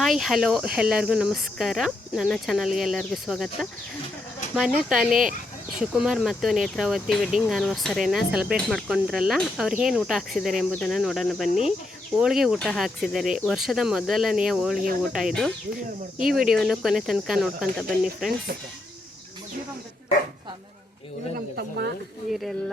Hi, hello, ಎಲ್ಲರಿಗೂ ನಮಸ್ಕಾರ. ನನ್ನ ಚಾನಲ್ಗೆ ಎಲ್ಲರಿಗೂ ಸ್ವಾಗತ. ಮೊನ್ನೆ ತಾನೇ ಶಿವಕುಮಾರ್ ಮತ್ತು ನೇತ್ರಾವತಿ ವೆಡ್ಡಿಂಗ್ ಆನಿವರ್ಸರಿನ ಸೆಲೆಬ್ರೇಟ್ ಮಾಡ್ಕೊಂಡ್ರಲ್ಲ ಅವ್ರಿಗೇನು ಊಟ ಹಾಕ್ಸಿದ್ದಾರೆ ಎಂಬುದನ್ನು ನೋಡೋಣ ಬನ್ನಿ. ಹೋಳಿಗೆ ಊಟ ಹಾಕ್ಸಿದ್ದಾರೆ ವರ್ಷದ ಮೊದಲನೆಯ ಹೋಳಿಗೆ ಊಟ ಇದು. ಈ ವಿಡಿಯೋನ ಕೊನೆ ತನಕ ನೋಡ್ಕೊತ ಬನ್ನಿ ಫ್ರೆಂಡ್ಸ್ ಇವರೆಲ್ಲ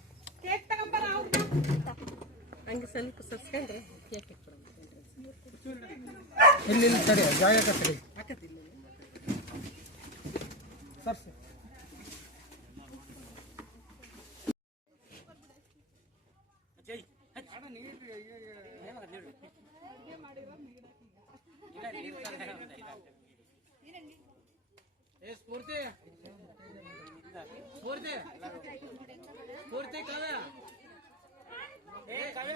ಹಂಗೆ ಸ್ವಲ್ಪ ಸಸ್ಕೊಂಡ್ರೆ ಇಲ್ಲಿ ತಡಿ ಜಾಗ ಕಟ್ಟಿ ಸರ್ಸಿ ಏ ಸ್ಫೂರ್ತಿ. ಸ್ಫೂರ್ತಿ. ಸ್ಫೂರ್ತಿ ಕಾವ್ಯ ಏ ಕಾವ್ಯ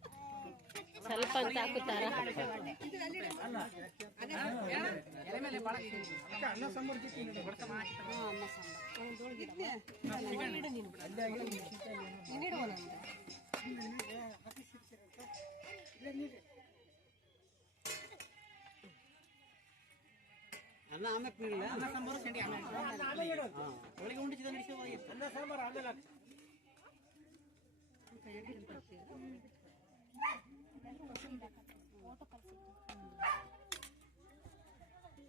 ಸ್ವಲ್ಪ ಅಂತ ಹಾಕುತ್ತಾರ ಅನ್ನ ಸಾಂಬಾರು ಜೊತೆ ನೀನು ಬರ್ತಾ ಅನ್ನ ಆಮೇಲೆ ಅನ್ನ ಸಾಂಬಾರು ಸಂಡಿ ಒಳಗೆ ಉಂಡಿಸಿದ ಅನ್ನ ಸಾಂಬಾರು ಆಮೇಲೆ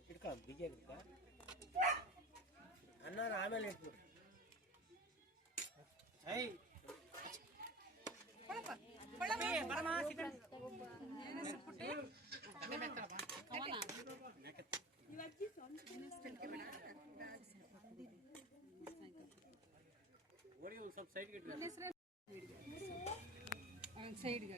ಇಡ್ಕ ಬಿಗಿ ಇಡ್ಕ ಅನ್ನ ಆಮೇಲೆ ಇಟ್ಬಿಡು ಐ ಸ್ವಲ್ಪ ಸೈಡ್ಗೆ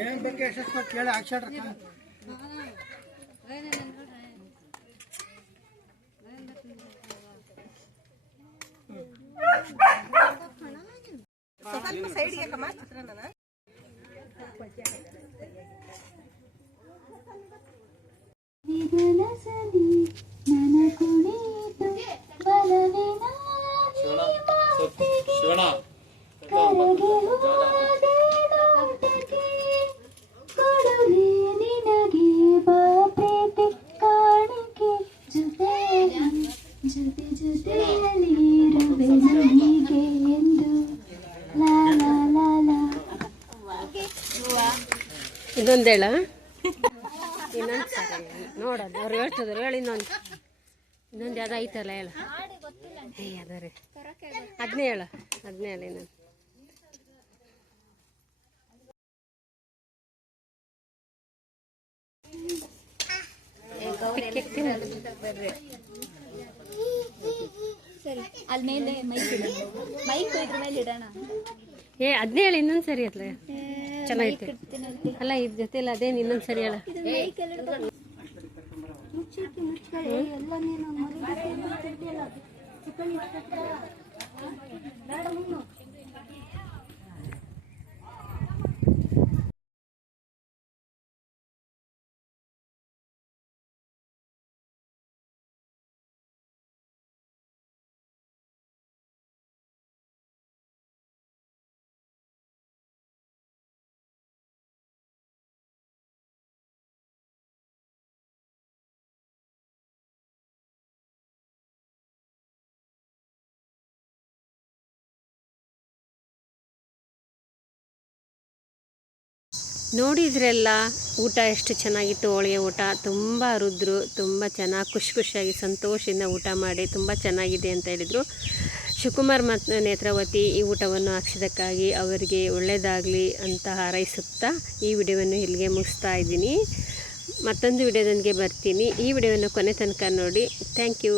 ಏನ್ ಬೇಕು ಎಷ್ಟು ಕೇಳಿ ಹಾಕ್ಸಾಡ್ರಿ ವಿಗಲಸದಿ ನನ ಇದೊಂದು ಹೇಳ ಇನ್ನೊಂದು ಸರಿ ನೋಡೋದು ಅವ್ರು ಹೇಳ್ತಿದ್ರು ಹೇಳಿ ಇನ್ನೊಂದು. ಇನ್ನೊಂದು ಯಾವ್ದು ಐತಲ್ಲ ಹೇಳ. ಏ ಅದ ರೀ. ಅದನ್ನೇ ಹೇಳ ಅದನ್ನೇ ಹೇಳಿ ನಾನು ಸರಿ. ಅಲ್ಲಿ ಮೇಲೆ ಮೈಕ್ ಇಡ. ಮೈಕ್ ಇದ್ರ ಮೇಲೆ ಇಡೋಣ. ಏ ಅದನ್ನೇ ಹೇಳಿ ಇನ್ನೊಂದು ಸರಿ ಅತ್ಲ ಚೆನ್ನಾಗೈತೆ ಇಡ್ತೀನಂತೆ ಅಲ್ಲ ಇದ್ರ ಜೊತೆಲಿ ಅದೇನು ಇನ್ನೊಂದು ಸರಿ ಹೇಳ. ಎಲ್ಲ ನೋಡಿದ್ರಲ್ಲ ಊಟ ಎಷ್ಟು ಚೆನ್ನಾಗಿತ್ತು, ಹೋಳಿಗೆ ಊಟ. ತುಂಬ ರುದ್ರು, ತುಂಬ ಚೆನ್ನಾಗಿ ಖುಷಿ ಖುಷಿಯಾಗಿ ಸಂತೋಷದಿಂದ ಊಟ ಮಾಡಿ ತುಂಬ ಚೆನ್ನಾಗಿದೆ ಅಂತ ಹೇಳಿದರು. ಶಿವಕುಮಾರ್ ಮತ್ತು ನೇತ್ರಾವತಿ ಈ ಊಟವನ್ನು ಹಾಕ್ಸಿದ್ದಕ್ಕಾಗಿ ಅವರಿಗೆ ಒಳ್ಳೆಯದಾಗಲಿ ಅಂತ ಹಾರೈಸುತ್ತಾ ಈ ವಿಡಿಯೋವನ್ನು ಇಲ್ಲಿಗೆ ಮುಗಿಸ್ತಾ ಇದ್ದೀನಿ. ಮತ್ತೊಂದು ವಿಡಿಯೋದೊಂದಿಗೆ ಬರ್ತೀನಿ. ಈ ವಿಡಿಯೋವನ್ನು ಕೊನೆ ತನಕ ನೋಡಿ. Thank you.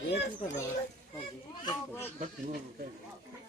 我也不知道，反正各种各样的。